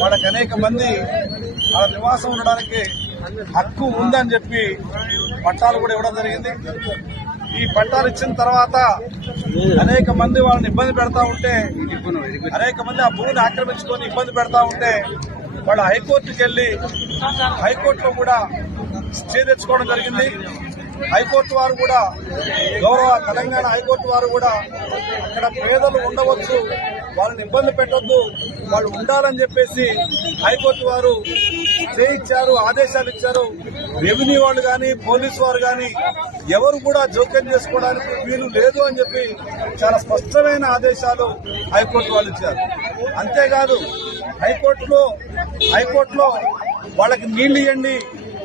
వాళ్ళకి అనేక మంది వాళ్ళ నివాసం ఉండడానికి హక్కు ఉందని చెప్పి పట్టాలు కూడా ఇవ్వడం జరిగింది. ఈ పట్టాలు ఇచ్చిన తర్వాత అనేక మంది వాళ్ళని ఇబ్బంది పెడతా ఉంటే, అనేక మంది ఆ భూమిని ఆక్రమించుకొని ఇబ్బంది పెడతా ఉంటే వాళ్ళు హైకోర్టుకి వెళ్లి హైకోర్టులో కూడా స్టే తెచ్చుకోవడం జరిగింది. హైకోర్టు వారు కూడా, గౌరవ తెలంగాణ హైకోర్టు వారు కూడా అక్కడ పేదలు ఉండవచ్చు, వాళ్ళని ఇబ్బంది పెట్టొద్దు, వాళ్ళు ఉండాలని చెప్పేసి హైకోర్టు వారు స్టే ఇచ్చారు, ఆదేశాలు ఇచ్చారు. రెవెన్యూ వాళ్ళు కానీ పోలీసు వారు కానీ ఎవరు కూడా జోక్యం చేసుకోవడానికి వీలు లేదు అని చెప్పి చాలా స్పష్టమైన ఆదేశాలు హైకోర్టు వాళ్ళు ఇచ్చారు. అంతేకాదు హైకోర్టులో వాళ్ళకి నీళ్లు ఇవ్వండి,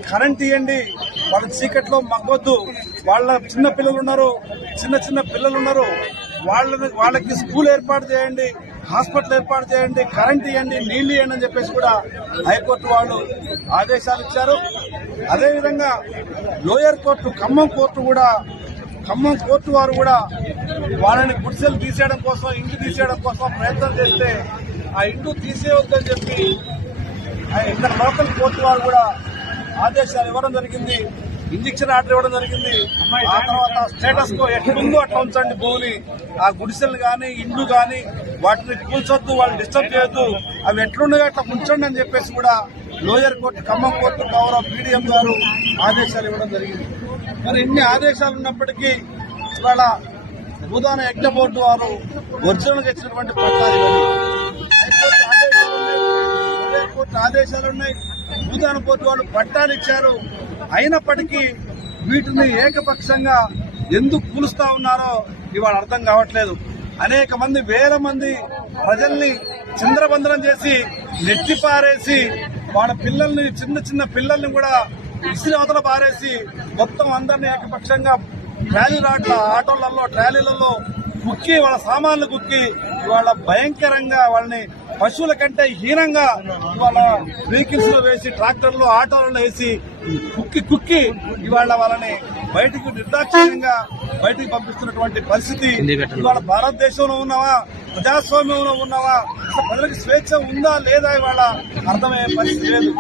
కరెంట్ ఇవ్వండి, వాళ్ళ చీకట్లో మగ్గొద్దు, వాళ్ళ చిన్న పిల్లలు ఉన్నారు, వాళ్ళకి స్కూల్ ఏర్పాటు చేయండి, హాస్పిటల్ ఏర్పాటు చేయండి, కరెంట్ ఇవ్వండి, నీళ్లు ఇవ్వండి అని చెప్పేసి కూడా హైకోర్టు వాళ్ళు ఆదేశాలు ఇచ్చారు. అదేవిధంగా లోయర్ కోర్టు ఖమ్మం కోర్టు వారు కూడా వాళ్ళని గుడిసెలు తీసేయడం కోసం, ఇండ్లు తీసేయడం కోసం ప్రయత్నం చేస్తే ఆ ఇండ్లు తీసేయవద్దని చెప్పి ఇక్కడ లోకల్ కోర్టు వారు కూడా ఆదేశాలు ఇవ్వడం జరిగింది, ఇంజక్షన్ ఆర్డర్ ఇవ్వడం జరిగింది. ఆ తర్వాత స్టేటస్ కో ఎట్లుందో అట్లా ఉంచండి భూమిని, ఆ గుడిసెలు కానీ ఇండ్లు కానీ వాటిని కూల్చొద్దు, వాళ్ళని డిస్టర్బ్ చేయొద్దు, అవి ఎట్లుండగా అట్లా ఉంచండి అని చెప్పేసి కూడా లోయర్ కోర్టు ఖమ్మం కోర్టు గౌరవ పీడీఎం గారు ఆదేశాలు ఇవ్వడం జరిగింది. మరి ఇన్ని ఆదేశాలు ఉన్నప్పటికీ ఇవాళ భూదాన యజ్ఞ బోర్డు వారు ఒరిజినల్గా ఇచ్చినటువంటి పట్టాలు కోర్టు ఆదేశాలున్నాయి, భూదాన బోర్డు వాళ్ళు పట్టాలు ఇచ్చారు. అయినప్పటికీ వీటిని ఏకపక్షంగా ఎందుకు కూలుస్తా ఉన్నారో ఇవాళ అర్థం కావట్లేదు. అనేక మంది, వేల మంది ప్రజల్ని చిందరబందరం చేసి నెట్టిపారేసి వాళ్ళ పిల్లల్ని, చిన్న పిల్లల్ని కూడా ఇసిరి అవతల పారేసి మొత్తం అందరినీ ఏకపక్షంగా ట్రాలీలలో కుక్కి, వాళ్ళ సామాన్లు కుక్కి ఇవాళ భయంకరంగా వాళ్ళని పశువుల కంటే హీనంగా ఇవాళ వెహికల్స్ లో వేసి, ట్రాక్టర్లు, ఆటోలలో వేసి కుక్కి ఇవాళ వాళ్ళని బయటకు నిర్దాక్షిణ్యంగా బయటికి పంపిస్తున్నటువంటి పరిస్థితి. ఇవాళ భారతదేశంలో ఉన్నావా, ప్రజాస్వామ్యంలో ఉన్నావా, ప్రజలకు స్వేచ్ఛ ఉందా లేదా ఇవాళ అర్థమయ్యే పరిస్థితి లేదు.